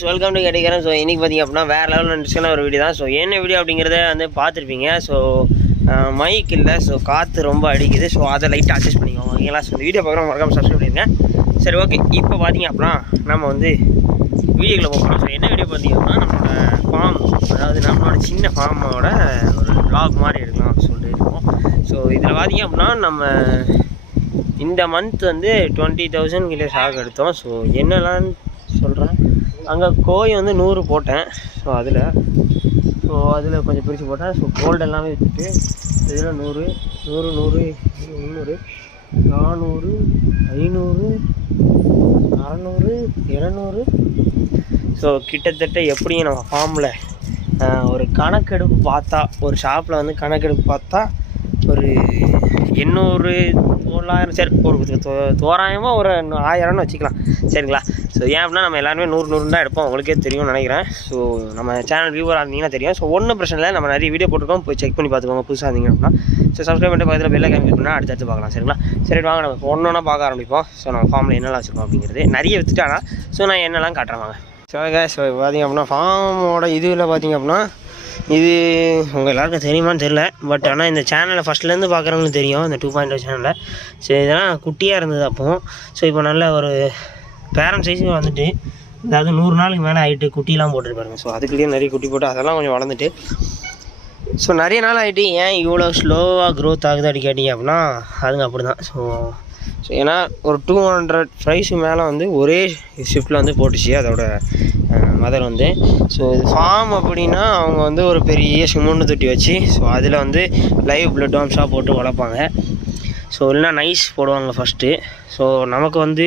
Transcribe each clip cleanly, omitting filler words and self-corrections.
guys, welcome to Gettigaran. So இன்னைக்கு பாத்தீங்க அப்படினா வேற லெவல்ல இன்ட்ரஸ்டான ஒரு வீடியோ தான். சோ என்ன வீடியோ அப்படிங்கறத வந்து பாத்துருப்பீங்க. சோ மைக் இல்ல, சோ காத்து ரொம்ப அடிக்குது. சோ அத லைட்டா அட்ஜஸ்ட் பண்ணிக்கோங்க. ஓகேங்களா? சோ இந்த வீடியோ பார்க்கறவங்க மறக்காம சப்ஸ்கிரைப் பண்ணிருங்க. சரி, ஓகே. இப்போ பாத்தீங்க அப்படினா நம்ம வந்து வீடியோக்குள்ள போறோம். சோ என்ன வீடியோ பாத்தீங்க அப்படினா நம்மளோட ஃபார்ம், அதாவது நம்மளோட சின்ன ஃபார்மோட ஒரு vlog மாதிரி எடுக்கலாம் அப்படி சொல்லிட்டு இருக்கோம். சோ இதுல பாத்தீங்க அப்படினா நம்ம இந்த மந்த் வந்து 20,000 கிலோ ஷாக் எடுத்தோம். ஸோ என்னெல்லாம் சொல்கிறேன், அங்கே கோய் வந்து 100 போட்டேன். ஸோ அதில் கொஞ்சம் பிரித்து போட்டேன். ஸோ கோல்டு எல்லாமே வச்சுட்டு இதில் 100, 100, 100, 300, 400, 500, 600, 700. ஸோ கிட்டத்தட்ட எப்படியும் நம்ம ஃபார்மில் ஒரு கணக்கெடுப்பு பார்த்தா, ஒரு ஷாப்பில் வந்து கணக்கெடுப்பு பார்த்தா ஒரு 800, 900, சரி ஒரு தோராயமாக ஒரு 1000ன்னு வச்சுக்கலாம். சரிங்களா? ஸோ ஏன் அப்படின்னா நம்ம எல்லாருமே 100 தான் எடுப்போம். உங்களுக்கே தெரியும்னு நினைக்கிறேன். ஸோ நம்ம சேனல் வியூவராக இருந்தீங்கன்னா தெரியும். ஸோ ஒன்றும் பிரச்சனை இல்லை, நம்ம நிறைய வீடியோ போட்டுருக்கோம், போய் செக் பண்ணி பார்த்துக்கோங்க புதுசாக இருந்தீங்க அப்படின்னா. ஸோ சப்ஸ்கிரைப் பண்ணிட்டு பக்கத்தில் பெல்லை கிளிக் பண்ணால் அடுத்து பார்க்கலாம். சரிங்களா? சரி வாங்க, நம்ம ஒன்றா பார்க்க ஆரம்பிப்போம். ஸோ நம்ம ஃபார்மில் என்னெல்லாம் வச்சுருக்கோம் அப்படிங்கிறது நிறைய விற்றுட்டானா. ஸோ நான் என்னெல்லாம் காட்டுறேன் வாங்க. ஸோ பார்த்திங்க அப்படின்னா ஃபார்மோட இதில் பார்த்திங்க அப்படின்னா இது உங்கள் எல்லாருக்கும் தெரியுமான்னு தெரில. பட் ஆனால் இந்த சேனலை ஃபஸ்ட்லேருந்து பார்க்குறவங்களுக்கு தெரியும், இந்த 2.0 சேனலில். ஸோ இதெல்லாம் குட்டியாக இருந்தது அப்போது. ஸோ இப்போ நல்ல ஒரு பேரண்ட் சைஸுக்கு வந்துட்டு, அதாவது 100 நாளுக்கு மேலே ஆகிட்டு குட்டிலாம் போட்டுருப்பாருங்க. ஸோ அதுக்குள்ளேயே நிறைய குட்டி போட்டு அதெல்லாம் கொஞ்சம் வளர்ந்துட்டு, ஸோ நிறைய நாள் ஆகிட்டு ஏன் இவ்வளோ ஸ்லோவாக க்ரோத் ஆகுது அப்படி கேட்டிங்க அப்படின்னா அதுங்க அப்படி தான். ஸோ ஏன்னா ஒரு 200 ப்ரைஸுக்கு மேலே வந்து ஒரே ஷிஃப்ட்டில் வந்து போட்டுச்சு அதோட மதர் வந்து. ஸோ இது ஃபார்ம் அப்படின்னா அவங்க வந்து ஒரு பெரிய சிமெண்ட் தொட்டி வச்சு, ஸோ அதில் வந்து லைவ் பிளட் வாம்ஸாக போட்டு வளர்ப்பாங்க. ஸோ இல்லைனா நைஸ் போடுவாங்க ஃபஸ்ட்டு. ஸோ நமக்கு வந்து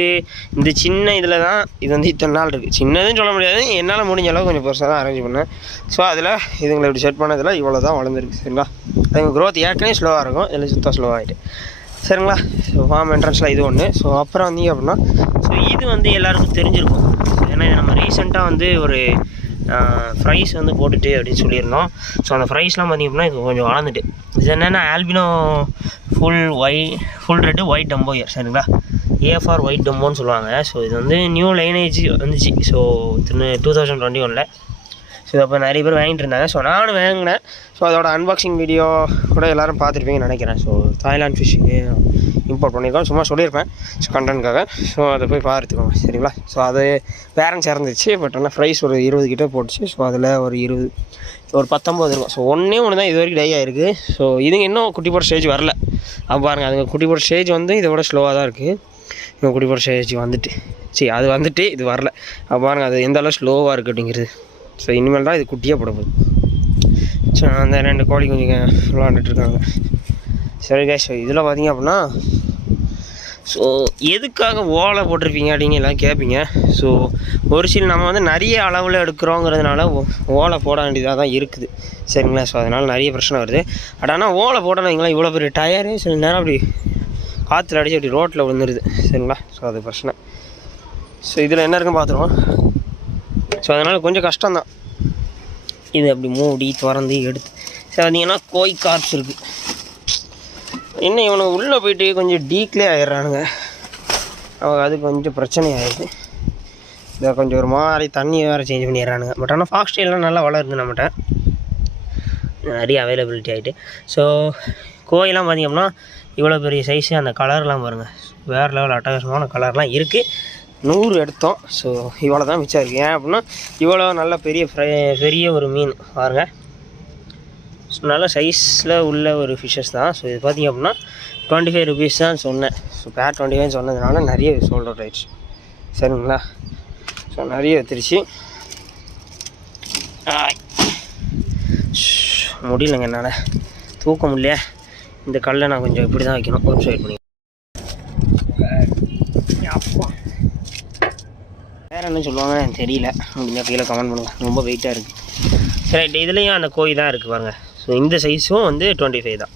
இந்த சின்ன இதில் தான் இது வந்து இத்தனை நாள் இருக்குது. சின்னதுன்னு சொல்ல முடியாது, என்னால் முடிஞ்ச அளவுக்கு கொஞ்சம் பெருசாக தான் அரேஞ்ச் பண்ணேன். ஸோ அதில் இதுங்களை இப்படி செட் பண்ணதில் இவ்வளோ தான் வளர்ந்துருக்கு. சரிங்களா? அதுங்க க்ரோத் ஏற்கனவே ஸ்லோவாக இருக்கும், இதில் சுத்தம் ஸ்லோவாகிட்டு. சரிங்களா? ஸோ ஃபார்ம் என்ட்ரன்ஸில் இது ஒன்று. ஸோ அப்புறம் வந்தீங்க அப்படின்னா ஸோ இது வந்து எல்லாருக்கும் தெரிஞ்சிருக்கும். ஏன்னா இது நம்ம ரீசெண்டாக வந்து ஒரு ஃப்ரைஸ் வந்து போட்டுட்டு அப்படின்னு சொல்லியிருந்தோம். ஸோ அந்த ஃப்ரைஸ்லாம் பார்த்திங்க அப்படின்னா இது கொஞ்சம் வளர்ந்துட்டு, இது என்னென்னா Alpino full red white Dumbo year. சரிங்களா? ஏஎஃப்ஆர் ஒயிட் டம்போன்னு சொல்லுவாங்க. ஸோ இது வந்து நியூ லைனேஜ் வந்துச்சு. ஸோ 2021. ஸோ அப்போ நிறைய பேர் வாங்கிட்டு இருந்தாங்க. ஸோ நானும் வாங்கினேன். ஸோ அதோட அன்பாக்சிங் வீடியோ கூட எல்லோரும் பார்த்துருப்பீங்கன்னு நினைக்கிறேன். ஸோ தாய்லாந்து ஃபிஷ்ஷிங்கு இம்போர்ட் பண்ணியிருக்கோம், சும்மா சொல்லியிருப்பேன் ஸோ கண்டென்ட்காக. ஸோ அதை போய் பார்த்துக்கோங்க. சரிங்களா? ஸோ அது பேரண்ட்ஸ் இறந்துச்சு. பட் ஆனால் ப்ரைஸ் ஒரு 20 கிட்டே போட்டுச்சு. ஸோ அதில் ஒரு 19 இருக்கும். ஸோ ஒன்று தான் இது வரைக்கும் டை ஆகிருக்கு. ஸோ இதுங்க இன்னும் குட்டி போட ஸ்டேஜ் வரல. அப்போ பாருங்கள், அதுங்க குட்டி போட ஸ்டேஜ் வந்து இதை விட ஸ்லோவாக தான் இருக்குது. இன்னும் குட்டி போட ஸ்டேஜ் வந்துட்டு, சரி அது வந்துட்டு இது வரல. அப்போ பாருங்கள் அது எந்த அளவு ஸ்லோவாக இருக்குது அப்படிங்கிறது. ஸோ இனிமேல் தான் இது குட்டியாக போட போகுது. ஸோ அந்த 2 கோழி கொஞ்சம் விளாண்டுட்ருக்காங்க. சரி கைஸ், ஸோ இதில் பார்த்திங்க அப்படின்னா ஸோ எதுக்காக ஓலை போட்டிருப்பீங்க அப்படிங்க எல்லாம் கேட்பீங்க. ஸோ ஒரு சில நம்ம வந்து நிறைய அளவில் எடுக்கிறோங்கிறதுனால ஓலை போட வேண்டியதாக தான் இருக்குது. சரிங்களா? ஸோ அதனால் நிறைய பிரச்சனை வருது. பட் ஆனால் ஓலை போடணுங்களா, இவ்வளோ பெரிய டயரு சில நேரம் அப்படி காற்றுல அடிச்சு அப்படி ரோட்டில் விழுந்துருது. சரிங்களா? ஸோ அது பிரச்சனை. ஸோ இதில் என்ன இருக்குன்னு பார்த்துருவோம். ஸோ அதனால் கொஞ்சம் கஷ்டம்தான் இது அப்படி மூடி திறந்து எடுத்து. ஸோ பார்த்தீங்கன்னா கோய் கார்ப்ஸ் இருக்குது. இன்னும் இவனுக்கு உள்ளே போயிட்டு கொஞ்சம் டீக்லே ஆகிடுறானுங்க. அவங்க அது கொஞ்சம் பிரச்சனை ஆகிடுது. இதை கொஞ்சம் ஒரு மாதிரி தண்ணி வேறு சேஞ்ச் பண்ணிடுறானுங்க. பட் ஆனால் ஃபாக்ஸ்டைல்லாம் நல்லா வளருது நம்மகிட்ட, நிறைய அவைலபிலிட்டி ஆகிட்டு. ஸோ கோயெல்லாம் பார்த்திங்கன்னா இவ்வளோ பெரிய சைஸு, அந்த கலர்லாம் பாருங்கள், வேறு லெவல் அட்டகாசமான கலர்லாம் இருக்குது. 100 எடுத்தோம். ஸோ இவ்வளோ தான் மிச்சம் இருக்குது. ஏன் அப்படின்னா இவ்வளோ நல்ல பெரிய ஒரு மீன் பாருங்கள். ஸோ நல்ல சைஸில் உள்ள ஒரு ஃபிஷ்ஷஸ் தான். ஸோ இது பார்த்திங்க அப்படின்னா 25 rupees தான் சொன்னேன். ஸோ பேர் 25 சொன்னதுனால நிறைய சோல்ட் அவுட் ஆகிடுச்சு. சரிங்களா? ஸோ நிறைய விற்றுருச்சு. முடியலைங்க, என்னால் தூக்க முடியல. இந்த கல்லை நான் கொஞ்சம் இப்படி தான் வைக்கணும். ஒரு சைட் பண்ணி அப்பா வேறு என்ன சொல்லுவாங்க எனக்கு தெரியல. அப்படின்னா கீழே கமெண்ட் பண்ணுங்கள். ரொம்ப வெயிட்டாக இருக்குது. சரி, இதுலேயும் அந்த கோழி தான் இருக்குது பாருங்கள். ஸோ இந்த சைஸும் வந்து 25 தான்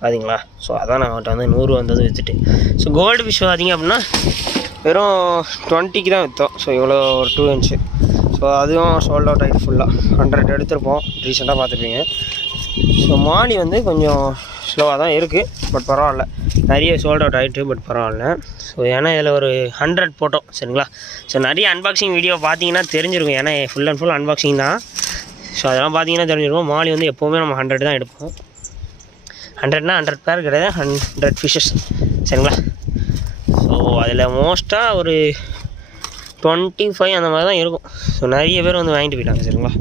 பார்த்தீங்களா? ஸோ அதான் நான் அவன்கிட்ட வந்து 100 வந்தது விற்றுட்டு. ஸோ கோல்டு ஃபிஷ் பார்த்திங்க அப்படின்னா வெறும் 20க்கு தான் விற்றோம். ஸோ இவ்வளோ ஒரு 2 inch. ஸோ அதுவும் சோல்ட் அவுட் ஆகிட்டு ஃபுல்லாக 100 எடுத்துருப்போம். ரீசெண்டாக பார்த்துருப்பீங்க. ஸோ மாலி வந்து கொஞ்சம் ஸ்லோவாக தான் இருக்குது, பட் பரவாயில்ல. நிறைய சோல்ட் அவுட் ஆகிட்டு, பட் பரவாயில்ல. ஸோ ஏன்னா இதில் ஒரு 100 போட்டோம் சரிங்களா. ஸோ நிறைய அன்பாக்சிங் வீடியோ பார்த்தீங்கன்னா தெரிஞ்சிருக்கும், ஏன்னா ஃபுல் அண்ட் ஃபுல் அன்பாக்சிங் தான். ஸோ அதெல்லாம் பார்த்தீங்கன்னா தெரிஞ்சிருக்கும். மாலி வந்து எப்போவுமே நம்ம 100 தான் எடுப்போம். 100னா 100 பேர் கிடையாது, 100 ஃபிஷ்ஷஸ் சரிங்களா. ஸோ அதில் மோஸ்ட்டாக ஒரு 25 அந்த மாதிரி தான் இருக்கும். ஸோ நிறைய பேர் வந்து வாங்கிட்டு போயிட்டாங்க சரிங்களா.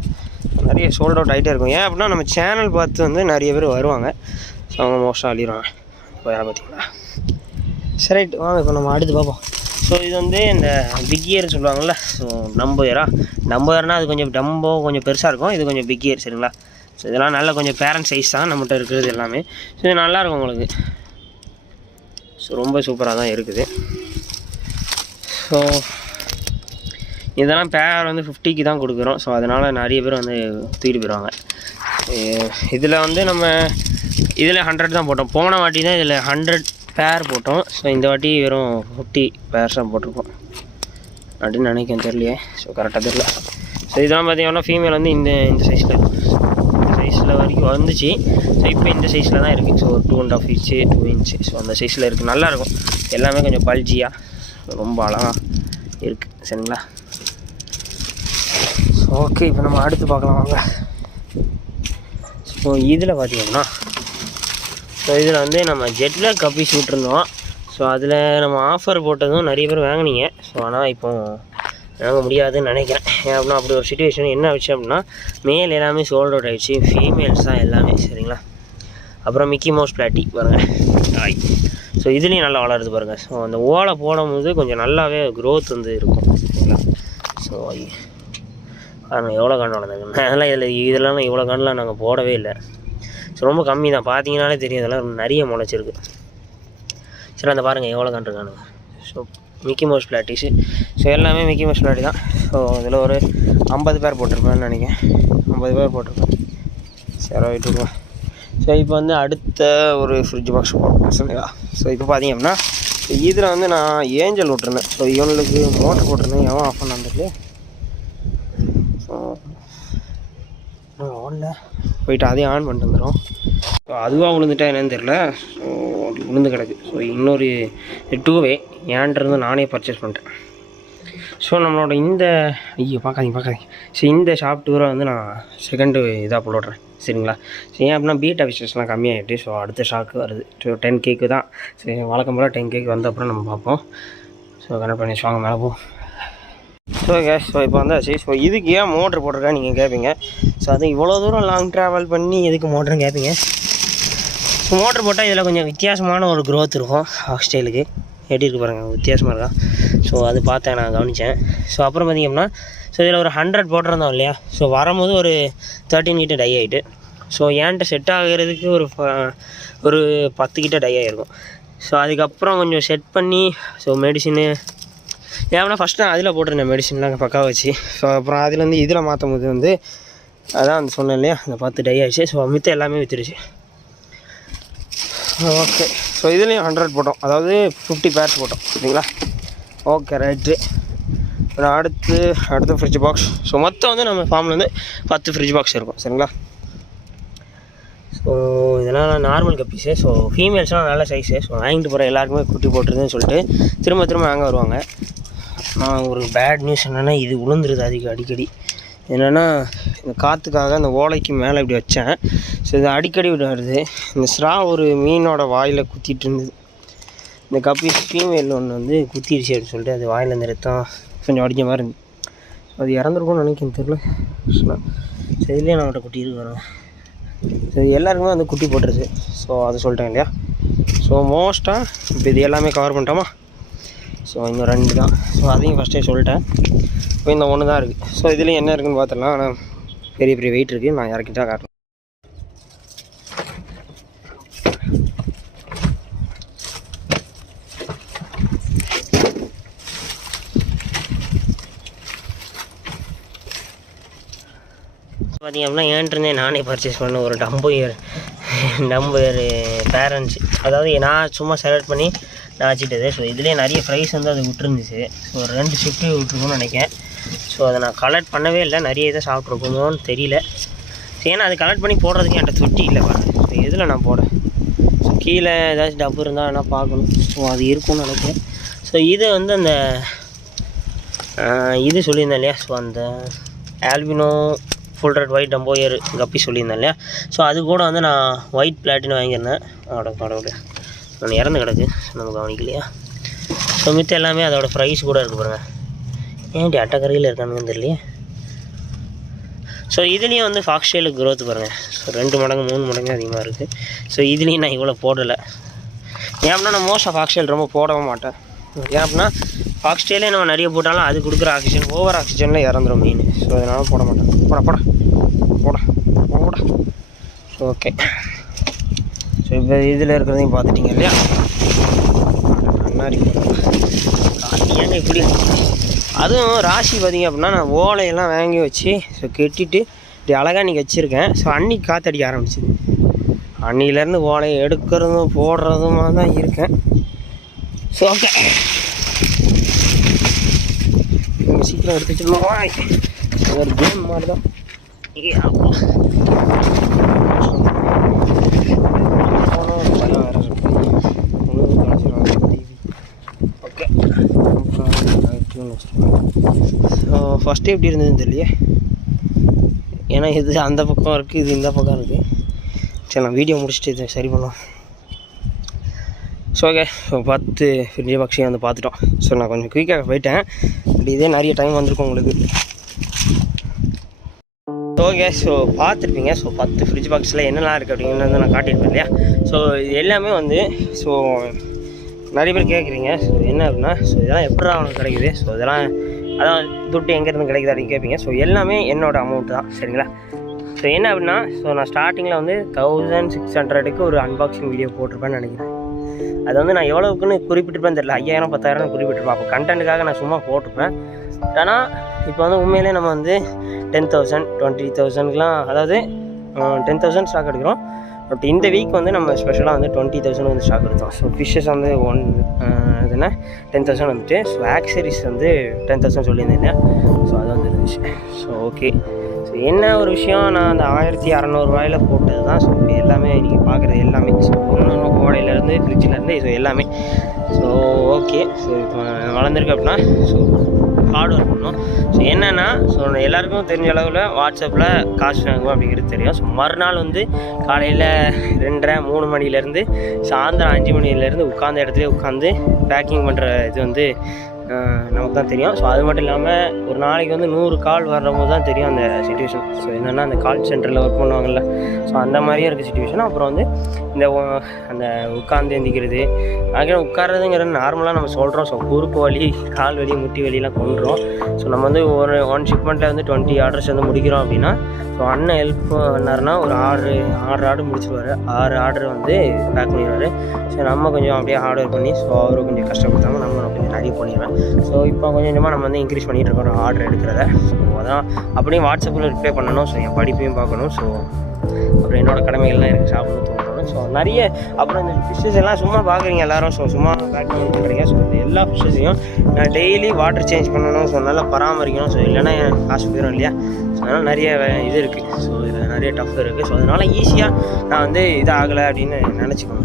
நிறைய சோல்ட் அவுட் ஆகிட்டே இருக்கும். ஏன் அப்படின்னா நம்ம சேனல் பார்த்து வந்து நிறைய பேர் வருவாங்க. ஸோ அவங்க மோஸ்ட்டாக அழிடுவாங்க. இப்போ யாரை பார்த்தீங்களா. சரி ரைட், வாங்க இப்போ நம்ம அடுத்து பார்ப்போம். ஸோ இது வந்து இந்த பிக் இயர்னு சொல்லுவாங்கள்ல. ஸோ டம்போயர்னால் அது கொஞ்சம் டம்போ கொஞ்சம் பெருசாக இருக்கும், இது கொஞ்சம் பிக் இயர் சரிங்களா. ஸோ இதெல்லாம் நல்ல கொஞ்சம் பேரண்ட் சைஸ் தான் நம்மகிட்ட இருக்கிறது எல்லாமே. ஸோ இது நல்லாயிருக்கும் உங்களுக்கு. ஸோ ரொம்ப சூப்பராக தான் இருக்குது. ஸோ இதெல்லாம் பேர் வந்து 50க்கு தான் கொடுக்குறோம். ஸோ அதனால் நிறைய பேர் வந்து தூக்கிட்டு போயிடுவாங்க. இதில் வந்து நம்ம இதில் 100 தான் போட்டோம். போன வாட்டி தான் இதில் 100 பேர் போட்டோம். ஸோ இந்த வாட்டி வெறும் 50 பேர்ஸ் தான் போட்டிருக்கோம் அப்படின்னு நினைக்கிறேன், தெரியலையே. ஸோ கரெக்டாக தெரியல. ஸோ இதெல்லாம் பார்த்தீங்கன்னா ஃபீமேல் வந்து இந்த சைஸில் இருக்கும். இந்த சைஸில் வரைக்கும் வந்துச்சு. ஸோ இப்போ இந்த சைஸில் தான் இருக்குது. ஸோ 2.5 இன்ச்சு 2 இன்ச்சு ஸோ அந்த சைஸில் இருக்குது. நல்லாயிருக்கும். எல்லாமே கொஞ்சம் பல்ஜியாக ரொம்ப அழகாக இருக்குது சரிங்களா. ஓகே, இப்போ நம்ம அடுத்து பார்க்கலாம் வாங்க. ஸோ இதில் பார்த்தீங்கன்னா ஸோ இதில் வந்து நம்ம ஜெட் பிளாக் கப்பீஸ் விட்டுருந்தோம். ஸோ அதில் நம்ம ஆஃபர் போட்டதும் நிறைய பேர் வாங்கினீங்க. ஸோ ஆனால் இப்போ வாங்க முடியாதுன்னு நினைக்கிறேன். ஏன் அப்படின்னா அப்படி ஒரு சுச்சுவேஷன் என்ன ஆச்சு அப்படின்னா, மேல் எல்லாமே சோல்ட் அவுட் ஆகிடுச்சு, ஃபீமேல்ஸ் தான் எல்லாமே சரிங்களா. அப்புறம் மிக்கி மவுஸ் பிளாட்டி பாருங்கள் ஆய். ஸோ இதுலேயும் நல்லா வளருது பாருங்கள். ஸோ அந்த ஓலை போடும்போது கொஞ்சம் நல்லாவே க்ரோத் வந்து இருக்கும் சரிங்களா. ஸோ பாருங்கள் எவ்வளோ கண்டு வளர்ந்தாங்க. அதெல்லாம் இதெல்லாம் இவ்வளோ கண்டுலாம் நாங்கள் போடவே இல்லை. ஸோ ரொம்ப கம்மி தான், பார்த்தீங்கன்னாலே தெரியும் இதெல்லாம் நிறைய முளைச்சிருக்கு. சரி அந்த பாருங்கள் எவ்வளோ கண்டுருக்கானுங்க. So Mickey Mouse platies. So எல்லாமே மிக்கி மவுஸ் பிளாட்டி தான். ஸோ இதில் ஒரு 50 பேர் போட்டிருப்பேன்னு நினைக்கிறேன். 50 பேர் போட்டிருப்பேன். சரி விட்டுருவோம். ஸோ இப்போ வந்து அடுத்த ஒரு ஃப்ரிட்ஜ் பாக்ஸ் போடுறோம் சரிங்களா. ஸோ இப்போ பார்த்தீங்க அப்படின்னா இதில் வந்து நான் ஏஞ்சல் விட்டுருந்தேன். ஸோ இவனுக்கு மோட்டர் போட்டிருந்தேன், எவன் ஆஃப் பண்ண வந்துருக்கு. ஸோ ஓடல போயிட்டு அதையும் ஆன் பண்ணிட்டு வந்துடும். ஸோ அதுவாக விழுந்துட்டா என்னன்னு தெரில. ஸோ அப்படி விழுந்து கிடக்கு. ஸோ இன்னொரு 2வே ஏன்றது நானே பர்ச்சேஸ் பண்ணிட்டேன். ஸோ நம்மளோட இந்த பார்க்காதீங்க. ஸோ இந்த ஷாப் டூரை வந்து நான் செகண்டு இதாக போடுறேன் சரிங்களா. ஸோ ஏன் அப்படின்னா பீட்டா ஃபிஷஸ்லாம் கம்மியாகிட்டு. ஸோ அடுத்த ஷாக்கு வருது. ஸோ 10Kக்கு தான். சரி வழக்கம் போல் 10Kக்கு வந்த அப்புறம் நம்ம பார்ப்போம். ஸோ கனெக்ட் பண்ணி வாங்க மேலே போவோம். ஸோ கேஸ் ஸோ இப்போ வந்தாச்சு. ஸோ இதுக்கு ஏன் மோட்ரு போட்டிருக்கேன் நீங்கள் கேட்பீங்க. ஸோ அது இவ்வளோ தூரம் லாங் ட்ராவல் பண்ணி எதுக்கு மோட்ருன்னு கேட்பீங்க. ஸோ மோட்ரு போட்டால் இதில் கொஞ்சம் வித்தியாசமான ஒரு க்ரோத் இருக்கும். ஹாஸ்டைலுக்கு எப்படி இருக்குது பாருங்கள், வித்தியாசமாக இருக்கா. ஸோ அது பார்த்தேன், நான் கவனித்தேன். ஸோ அப்புறம் பார்த்திங்கன்னா ஸோ இதில் ஒரு 100 போட்டிருந்தோம் இல்லையா. ஸோ வரும்போது ஒரு 13 கிட்ட டை ஆகிட்டு. ஸோ ஏன்ட்ட செட் ஆகிறதுக்கு ஒரு 10 கிட்ட டை ஆகிருக்கும். ஸோ அதுக்கப்புறம் கொஞ்சம் செட் பண்ணி ஸோ மெடிசினு ஏன்னா ஃபஸ்ட்டு நான் அதில் போட்டிருந்தேன் மெடிசின்லாம் பக்காவாக வச்சு. ஸோ அப்புறம் அதுலேருந்து இதில் மாற்றும் போது வந்து அதான் அந்த சொன்னேன் இல்லையா, அந்த 10 டை ஆகிடுச்சு. ஸோ மித்த எல்லாமே விற்றுருச்சு. ஓகே, ஸோ இதுலேயும் 100 போட்டோம், அதாவது 50 பேர்ஸ் போட்டோம் சரிங்களா. Okay right. அடுத்த ஃப்ரிட்ஜ் பாக்ஸ். ஸோ மொத்தம் வந்து நம்ம ஃபார்மில் வந்து 10 ஃப்ரிட்ஜ் பாக்ஸ் இருக்கும் சரிங்களா. ஸோ இதெல்லாம் நார்மல் கப்பீஸு. ஸோ ஃபீமேல்ஸ்லாம் நல்ல சைஸு. ஸோ வாங்கிட்டு போகிற எல்லாருக்குமே குட்டி போட்டுருதுன்னு சொல்லிட்டு திரும்ப வாங்க வருவாங்க. நான் ஒரு பேட் நியூஸ் என்னென்னா, இது விழுந்துருது அடிக்கடி. என்னென்னா இந்த காற்றுக்காக அந்த ஓலைக்கு மேலே இப்படி வச்சேன். ஸோ இது அடிக்கடி வருது. இந்த ஸ்ரா ஒரு மீனோட வாயில் குத்திட்டு இருந்தது. இந்த கப்பீஸ் ஃபீமேல் ஒன்று வந்து குத்திடுச்சு அப்படின்னு சொல்லிட்டு அது வாயில் இந்த ரத்தம் கொஞ்சம் அடிக்க மாதிரி இருந்து அது இறந்துருக்கும்னு நினைக்கிறேன், தெரியல. ஸோ இதுலேயே நம்மகிட்ட குட்டி இருக்கு வரும். ஸோ எல்லாருக்குமே வந்து குட்டி போட்டுருச்சு. ஸோ அதை சொல்லிட்டேன் இல்லையா. ஸோ மோஸ்ட்டாக இப்போ இது எல்லாமே கவர் பண்ணிட்டோமா. ஸோ இன்னும் 2 தான். ஸோ அதையும் ஃபஸ்ட்டே சொல்லிட்டேன். இப்போ இந்த 1 தான் இருக்குது. ஸோ இதுலேயும் என்ன இருக்குதுன்னு பார்த்துடலாம். ஆனால் பெரிய வெயிட் இருக்குது, நான் இறக்கிட்டா காட்டுறேன். பார்த்திங்க அப்படின்னா ஏன்ட்டுருந்தே நானே பர்ச்சேஸ் பண்ண ஒரு டம்போயர் பேரண்ட்ஸ், அதாவது நான் சும்மா செலக்ட் பண்ணி நான் வச்சுட்டது. ஸோ இதுலேயே நிறைய ப்ரைஸ் வந்து அது விட்டுருந்துச்சு. ஸோ 2 ஷிஃப்ட்டு விட்டுருக்குன்னு நினைக்கிறேன். ஸோ அதை நான் கலெக்ட் பண்ணவே இல்லை, நிறைய இதை சாப்பிட்ருக்குமோன்னு தெரியல. ஏன்னா அது கலெக்ட் பண்ணி போடுறதுக்கு என்கிட்ட தொட்டி இல்லை பாருங்க. ஸோ எதில் நான் போட ஸோ கீழே ஏதாச்சும் டப்பு இருந்தால் வேணால் பார்க்கணும். ஸோ அது இருக்கும்னு நினைக்கிறேன். ஸோ இது வந்து அந்த இது சொல்லியிருந்தேன் இல்லையா, ஸோ அந்த Alpino full red white Dumbo year கப்பி சொல்லியிருந்தேன் இல்லையா, ஸோ அது கூட வந்து நான் ஒயிட் பிளாட்டின்னு வாங்கியிருந்தேன். கடவுளே நான் இறந்து கிடக்கு நம்ம கவனிக்கலையா. ஸோ மித்த எல்லாமே அதோடய ப்ரைஸ் கூட இருக்குது பாருங்கள். ஏன்டி அட்டக்கரையில் இருக்கானுங்கன்னு தெரியலையே. ஸோ இதுலேயும் வந்து ஃபாக்ஸ்டெயிலுக்கு க்ரோத் பாருங்கள். ஸோ 2 மடங்கு 3 மடங்கு அதிகமாக இருக்குது. ஸோ இதுலேயும் நான் இவ்வளோ போடலை. ஏன் அப்படின்னா நான் மோஸ்ட்டாக ஃபாக்ஸ்டெயில் ரொம்ப போடவும் மாட்டேன். ஏன் அப்படின்னா ஃபாக்ஸ்டெயிலே நம்ம நிறைய போட்டாலும் அது கொடுக்குற ஆக்சிஜன் ஓவர் ஆக்சிஜனில் இறந்துடும் மீன். ஸோ அதனால போட மாட்டேன். போட ஸோ ஓகே. ஸோ இப்போ இதில் இருக்கிறதையும் பார்த்துட்டிங்க இல்லையா. கண்ணாடி ஏங்க இப்படி. அதுவும் ராசி பார்த்திங்க அப்படின்னா நான் ஓலையெல்லாம் வாங்கி வச்சு ஸோ கெட்டிட்டு இப்படி அழகாக இன்றைக்கி வச்சுருக்கேன். ஸோ அன்றைக்கி காற்றடிக்க ஆரம்பிச்சிது. அன்னிலேருந்து ஓலையை எடுக்கிறதும் போடுறதுமாக தான் இருக்கேன். ஸோ ஓகே சீக்கிரம் எடுத்து வச்சுருந்தோம். ஒரு கேம் மாதிரி தான். ஓகே ஸோ ஃபஸ்ட்டு எப்படி இருந்ததுன்னு தெரியலையே. ஏன்னா இது அந்த பக்கம் இருக்குது, இது இந்த பக்கம் இருக்குது. சரி நான் வீடியோ முடிச்சுட்டு இதை சரி பண்ணுவோம். ஸோ ஓகே ஸோ 10 ஃப்ரிட்ஜ் பாக்ஸையும் வந்து பார்த்துட்டோம். ஸோ நான் கொஞ்சம் குயிக்காக போயிட்டேன். பட் இதே நிறைய டைம் வந்திருக்கும் உங்களுக்கு. ஓகே ஸோ பார்த்துருப்பீங்க. ஸோ 10 ஃப்ரிட்ஜ் பாக்ஸில் என்னெல்லாம் இருக்குது அப்படிங்கிறது நான் காட்டியிருப்பேன் இல்லையா. ஸோ இது எல்லாமே வந்து ஸோ நிறைய பேர் கேட்குறீங்க. ஸோ என்ன அப்படின்னா ஸோ இதெல்லாம் எப்படி அவனுக்கு கிடைக்குது, ஸோ இதெல்லாம் அதான் துட்டு எங்கேருந்து கிடைக்குது அப்படின்னு கேட்பீங்க. ஸோ எல்லாமே என்னோடய அமௌண்ட் தான் சரிங்களா. ஸோ என்ன அப்படின்னா ஸோ நான் ஸ்டார்டிங்கில் வந்து 1600க்கு ஒரு அன்பாக்சிங் வீடியோ போட்டிருப்பேன்னு நினைக்கிறேன். அது வந்து நான் எவ்வளோக்குன்னு குறிப்பிட்டிருப்பேன்னு தெரியல. 5000 10,000 குறிப்பிட்டிருப்பேன். அப்போ கண்டென்ட்டுக்காக நான் சும்மா போட்டிருப்பேன். ஆனால் இப்போ வந்து உண்மையிலே நம்ம வந்து 10,000 20,000க்குலாம் அதாவது 10,000 ஸ்டாக் எடுக்கிறோம். பட் இந்த வீக் வந்து நம்ம ஸ்பெஷலாக வந்து 20,000 வந்து ஸ்டாக் எடுத்தோம். ஸோ ஃபிஷ்ஷஸ் வந்து இதுன்னா 10,000 வந்துட்டு. ஸோ ஆக்சரிஸ் வந்து 10,000 சொல்லியிருந்தேன் இல்லையா. ஸோ அது வந்து இருந்துச்சு. ஸோ ஓகே ஸோ என்ன ஒரு விஷயம், நான் அந்த 1600 போட்டது தான். ஸோ இப்போ எல்லாமே நீங்கள் பார்க்குறது எல்லாமே ஸோ ஒன்று கோடையிலேருந்து ஃப்ரிட்ஜிலேருந்து ஸோ எல்லாமே. ஸோ ஓகே ஸோ இப்போ வளர்ந்துருக்கு அப்படின்னா ஸோ ஹார்ட் ஒர்க் பண்ணணும். ஸோ என்னென்னா ஸோ எல்லாருக்கும் தெரிஞ்ச அளவில் வாட்ஸ்அப்பில் காசு வாங்குவோம் அப்படிங்கிறது தெரியும். ஸோ மறுநாள் வந்து காலையில் 2:30 3 மணிலேருந்து சாயந்தரம் 5 மணிலேருந்து உட்காந்த இடத்துல உட்காந்து பேக்கிங் பண்ணுற இது வந்து நமக்கு தான் தெரியும். ஸோ அது மட்டும் இல்லாமல் ஒரு நாளைக்கு வந்து 100 கால் வர்றபோது தான் தெரியும் அந்த சிச்சுவேஷன். ஸோ என்னென்னா அந்த கால் சென்டரில் ஒர்க் பண்ணுவாங்கள்ல, ஸோ அந்த மாதிரியே இருக்குது சிச்சுவேஷன். அப்புறம் வந்து இந்த அந்த உட்காந்து எந்திக்கிறது அதுக்கு உட்கார்றதுங்கிறது நார்மலாக நம்ம சொல்கிறோம். ஸோ குறுக்கு வலி கால் வலி முட்டி வலிலாம் கொண்டுறோம். ஸோ நம்ம வந்து ஒரு 1 ஷிப்மெண்ட்டில் வந்து 20 ஆர்டர்ஸ் வந்து முடிக்கிறோம் அப்படின்னா ஸோ அண்ணன் ஹெல்ப் பண்ணாருன்னா ஒரு 6 ஆர்டர் முடிச்சிடுவார். 6 ஆர்டர் வந்து பேக் பண்ணிடுவார். ஸோ நம்ம கொஞ்சம் அப்படியே ஹார்ட் ஒர்க் பண்ணி ஸோ அவரும் கொஞ்சம் கஷ்டப்படுத்தாமல் நம்ம கொஞ்சம் நிறைய பண்ணிடுவேன். ஸோ இப்போ கொஞ்சம் கொஞ்சமாக நம்ம வந்து இன்க்ரீஸ் பண்ணிகிட்டு இருக்கோம் ஆர்டர் எடுக்கிறத. ஸோ அதான் அப்படியே வாட்ஸ்அப்பில் ரிப்ளை பண்ணணும். ஸோ என் படிப்பையும் பார்க்கணும். ஸோ அப்புறம் என்னோடய கடமைகள்லாம் எனக்கு சாப்பிடணும் தோணணும். ஸோ நிறைய அப்புறம் இந்த ஃபிஷ்ஷஸ் எல்லாம் சும்மா பார்க்குறீங்க எல்லோரும். ஸோ சும்மா பேக் பண்ணி பண்ணுறீங்க. ஸோ இந்த எல்லா ஃபிஷ்ஷஸையும் நான் டெய்லி வாட்டர் சேஞ்ச் பண்ணணும். ஸோ நல்லா பராமரிக்கணும். ஸோ இல்லைன்னா எனக்கு காசு போயிடும் இல்லையா. ஸோ அதனால் நிறைய இது இருக்குது. ஸோ இதில் நிறைய டஃப் இருக்குது. ஸோ அதனால் ஈஸியாக நான் வந்து இதாகலை அப்படின்னு நினச்சிக்கோங்க.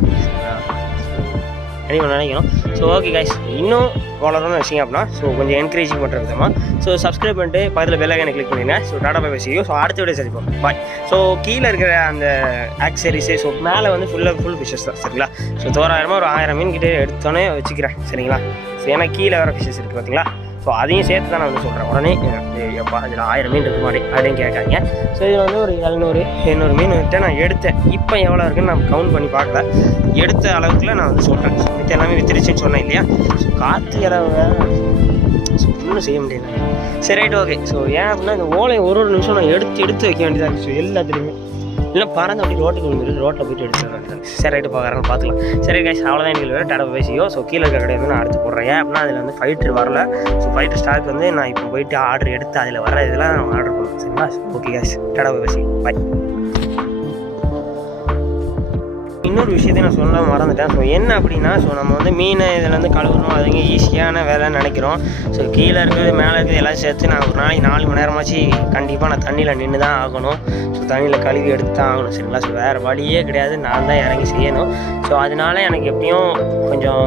நினைக்கணும். ஸோ ஓகே கைஸ், இன்னும் வளரணும்னு வச்சிங்க அப்படின்னா ஸோ கொஞ்சம் என்கரேஜிங் பண்ணுற விதமாக ஸோ சப்ஸ்கிரைப் பண்ணிட்டு பக்கத்தில் பெல் ஐக்கானை கிளிக் பண்ணிடுங்க. So tata bye bye see you. So அடுத்த வீடியோ சந்திப்போம். பாய். ஸோ கீழே இருக்கிற அந்த ஆக்சரிஸு ஸோ மேலே வந்து ஃபுல் ஃபிஷ்ஷஸ் தான் சரிங்களா. ஸோ தோராயிரமாக ஒரு 1000 மீன் கிட்டே எடுத்தோன்னே வச்சுக்கிறேன் சரிங்களா. ஸோ ஏன்னா கீழே வர ஃபிஷ்ஷஸ் இருக்குது பார்த்தீங்களா. ஸோ அதையும் சேர்த்து தான் நான் வந்து சொல்கிறேன். உடனே எப்பா இதில் 1000 மீன் இருக்கு மாதிரி அப்படின்னு கேட்காங்க. ஸோ இதில் வந்து ஒரு 700 மீன் வந்துட்டு நான் எடுத்தேன். இப்போ எவ்வளோ இருக்குன்னு நான் கவுண்ட் பண்ணி பார்க்கல. எடுத்த அளவுக்குள்ள நான் வந்து சொல்கிறேன். ஸோ மித்த எல்லாமே வித்துருச்சுன்னு சொன்னேன் இல்லையா. ஸோ காற்று இறவை ஸோ ஒன்றும் செய்ய முடியல. சரி ரைட் ஓகே. ஸோ ஏன் அப்படின்னா இந்த ஓலையை ஒரு நிமிஷம் நான் எடுத்து வைக்க வேண்டியதாக இருக்குது. ஸோ எல்லாத்துலேயுமே இல்லை பறந்து அப்படி ரோட்டுக்கு வந்துருக்கு. ரோட்டில் போய்ட்டு எடுத்து வர வேண்டியதாக இருக்குது. சரி ரைட்டு பார்க்குறேன் பார்த்துக்கலாம். சரி கைஸ் அவ்வளோதான் எனக்கு வேறு டாடா பேசியோ. ஸோ கீழே இருக்க கடை வந்து நான் அடுத்து போடுறேன். ஏன் அப்படின்னா அதில் வந்து ஃபைட்ரு வரல. ஸோ ஃபைட்ரு ஸ்டாக் வந்து நான் இப்போ போயிட்டு ஆர்டர் எடுத்து அதில் வர இதெல்லாம் நான் ஆர்டர் பண்ணுவேன் சரிங்களா. ஓகே கைஸ் டாடா பேசி பாய். இன்னொரு விஷயத்தையும் நான் சொல்ல மறந்துட்டேன். ஸோ என்ன அப்படின்னா ஸோ நம்ம வந்து மீனை இதில் வந்து கழுவுறோம். அதுங்க ஈஸியான வேலைன்னு நினைக்கிறோம். ஸோ கீழே இருக்கிறது மேலே இருக்கிறது எல்லாம் சேர்த்து நான் ஒரு நாளைக்கு 4 மணி நேரமாச்சு கண்டிப்பாக நான் தண்ணியில் நின்று தான் ஆகணும். ஸோ தண்ணியில் கழுவி எடுத்து தான் ஆகணும் சரிங்களா. ஸோ வேறு வழியே கிடையாது, நான் தான் இறங்கி செய்யணும். ஸோ அதனால எனக்கு எப்படியும் கொஞ்சம்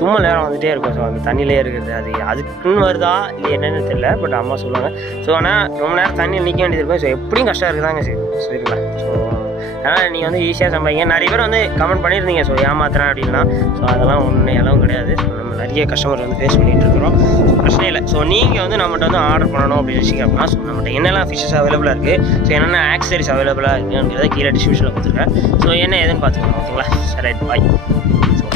தும்மல் நேரம் வந்துகிட்டே இருக்கும். ஸோ அந்த தண்ணியிலே இருக்கிறது அதுக்குன்னு வருதா இல்லை என்னென்னு தெரியல, பட் அம்மா சொல்லுவாங்க. ஸோ ஆனால் ரொம்ப நேரம் தண்ணியில் நிற்க வேண்டியது இருக்கும். ஸோ எப்படியும் கஷ்டம் இருக்குதாங்க சரிங்களா. ஸோ அதனால் நீங்கள் வந்து ஈஸியாக சம்பாதிங்க. நிறைய பேர் வந்து கமெண்ட் பண்ணியிருந்தீங்க ஸோ ஏமாத்துறேன் அப்படின்லாம். ஸோ அதெல்லாம் ஒன்றும் கிடையாது. ஸோ நம்ம நிறைய கஸ்டமர் வந்து ஃபேஸ் பண்ணிகிட்டு இருக்கிறோம், பிரச்சனை இல்லை. ஸோ நீங்கள் வந்து நம்மகிட்ட வந்து ஆர்டர் பண்ணணும் அப்படின்னு வச்சுக்க அப்படின்னா ஸோ நம்மகிட்ட என்னெல்லாம் ஃபிஷ்ஷஸ் அவைலபிளாக இருக்குது, ஸோ என்னென்ன ஆக்சரிஸ் அவைலபிளாக இருக்குங்கிறத கீழே டிஸ்கிரிப்ஷனில் கொடுத்துருக்கேன். ஸோ என்ன ஏதுன்னு பார்த்துக்கோங்க ஓகேங்களா. சரி பாய். ஸோ